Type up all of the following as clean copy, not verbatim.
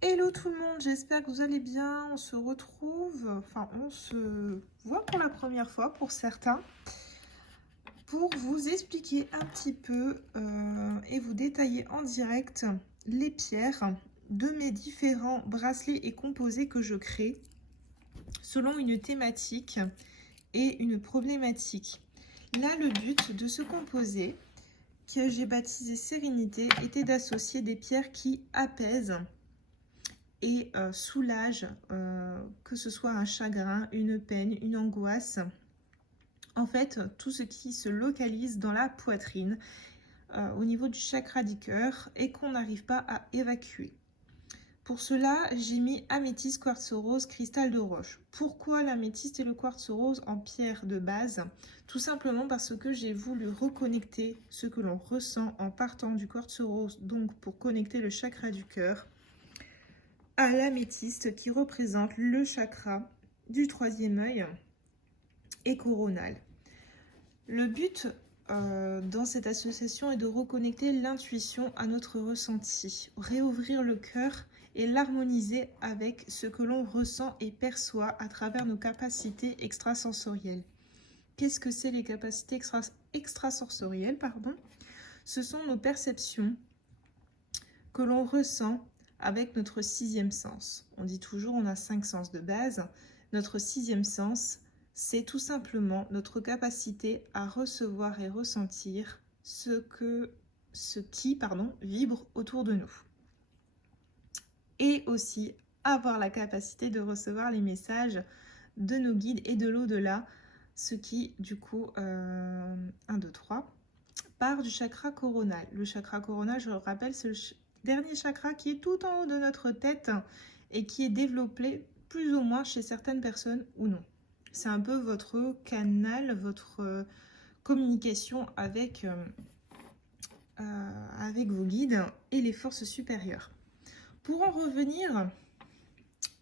Hello tout le monde, j'espère que vous allez bien. On se retrouve, enfin on se voit pour la première fois pour certains, pour vous expliquer un petit peu et vous détailler en direct les pierres de mes différents bracelets et composés que je crée selon une thématique et une problématique. Là, le but de ce composé, que j'ai baptisé Sérénité, était d'associer des pierres qui apaisent et soulage, que ce soit un chagrin, une peine, une angoisse. En fait, tout ce qui se localise dans la poitrine, au niveau du chakra du cœur et qu'on n'arrive pas à évacuer. Pour cela, j'ai mis améthyste, quartz rose, cristal de roche. Pourquoi l'améthyste et le quartz rose en pierre de base? Tout simplement parce que j'ai voulu reconnecter ce que l'on ressent en partant du quartz rose, donc pour connecter le chakra du cœur, à l'améthyste qui représente le chakra du troisième œil et coronal. Le but dans cette association est de reconnecter l'intuition à notre ressenti, réouvrir le cœur et l'harmoniser avec ce que l'on ressent et perçoit à travers nos capacités extrasensorielles. Qu'est-ce que c'est les capacités extrasensorielles, pardon? Ce sont nos perceptions que l'on ressent avec notre sixième sens. On dit toujours on a 5 sens de base. Notre sixième sens, c'est tout simplement notre capacité à recevoir et ressentir ce qui vibre autour de nous. Et aussi avoir la capacité de recevoir les messages de nos guides et de l'au-delà, ce qui, du coup, 1, 2, 3, part du chakra coronal. Le chakra coronal, je le rappelle, c'est le dernier chakra qui est tout en haut de notre tête et qui est développé plus ou moins chez certaines personnes ou non. C'est un peu votre canal, votre communication avec vos guides et les forces supérieures. Pour en revenir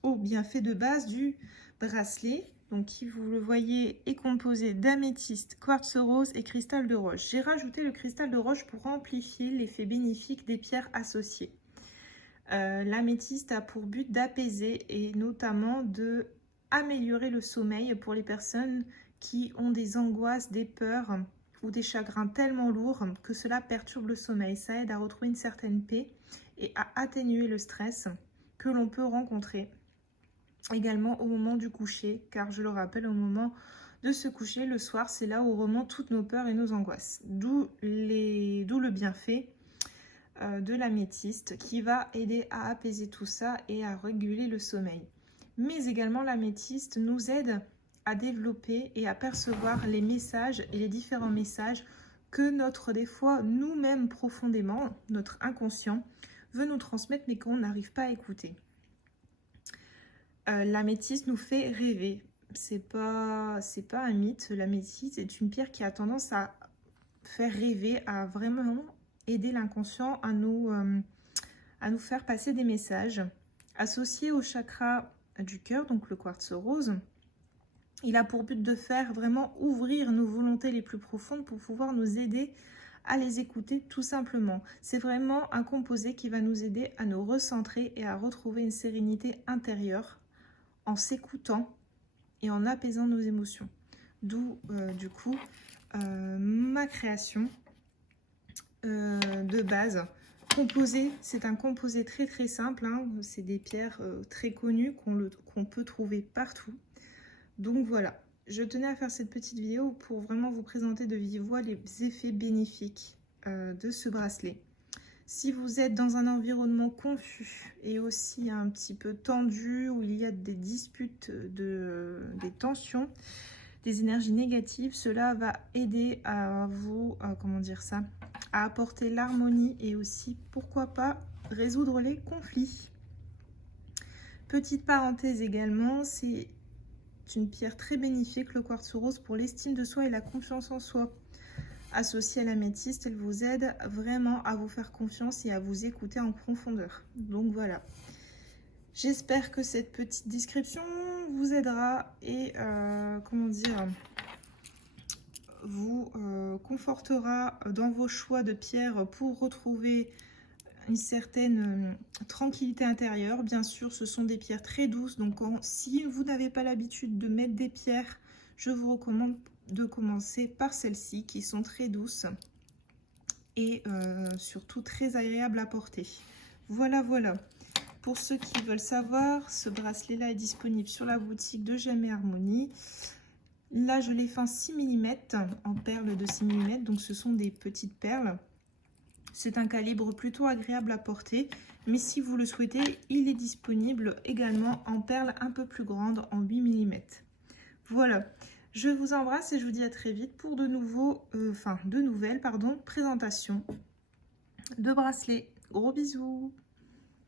au bienfait de base du bracelet, donc qui, vous le voyez, est composé d'améthyste, quartz rose et cristal de roche. J'ai rajouté le cristal de roche pour amplifier l'effet bénéfique des pierres associées. L'améthyste a pour but d'apaiser et notamment de améliorer le sommeil pour les personnes qui ont des angoisses, des peurs ou des chagrins tellement lourds que cela perturbe le sommeil. Ça aide à retrouver une certaine paix et à atténuer le stress que l'on peut rencontrer également au moment du coucher, car je le rappelle, au moment de se coucher le soir, c'est là où remontent toutes nos peurs et nos angoisses. D'où le bienfait de l'améthyste qui va aider à apaiser tout ça et à réguler le sommeil. Mais également l'améthyste nous aide à développer et à percevoir les messages et les différents messages que des fois, nous-mêmes profondément, notre inconscient veut nous transmettre mais qu'on n'arrive pas à écouter. L'améthyste nous fait rêver. C'est pas un mythe. L'améthyste est une pierre qui a tendance à faire rêver, à vraiment aider l'inconscient à nous faire passer des messages. Associé au chakra du cœur, donc le quartz rose, il a pour but de faire vraiment ouvrir nos volontés les plus profondes pour pouvoir nous aider à les écouter tout simplement. C'est vraiment un composé qui va nous aider à nous recentrer et à retrouver une sérénité intérieure en s'écoutant et en apaisant nos émotions. D'où, du coup, ma création de base. Composé, c'est un composé très très simple, hein. C'est des pierres très connues qu'on peut trouver partout. Donc voilà, je tenais à faire cette petite vidéo pour vraiment vous présenter de vive voix les effets bénéfiques de ce bracelet. Si vous êtes dans un environnement confus et aussi un petit peu tendu, où il y a des disputes, des tensions, des énergies négatives, cela va aider à vous, à apporter l'harmonie et aussi, pourquoi pas, résoudre les conflits. Petite parenthèse également, c'est une pierre très bénéfique, le quartz rose, pour l'estime de soi et la confiance en soi. Associée à l'améthyste, elle vous aide vraiment à vous faire confiance et à vous écouter en profondeur. Donc voilà. J'espère que cette petite description vous aidera et vous confortera dans vos choix de pierres pour retrouver une certaine tranquillité intérieure. Bien sûr, ce sont des pierres très douces. Donc, si vous n'avez pas l'habitude de mettre des pierres, je vous recommande de commencer par celles-ci qui sont très douces et surtout très agréables à porter. Voilà, voilà. Pour ceux qui veulent savoir, ce bracelet-là est disponible sur la boutique de Gemmes & Harmonie. Là, je l'ai fait en 6 mm, en perles de 6 mm, donc ce sont des petites perles. C'est un calibre plutôt agréable à porter, mais si vous le souhaitez, il est disponible également en perles un peu plus grandes, en 8 mm. Voilà, je vous embrasse et je vous dis à très vite pour de nouvelles présentations de bracelets. Gros bisous!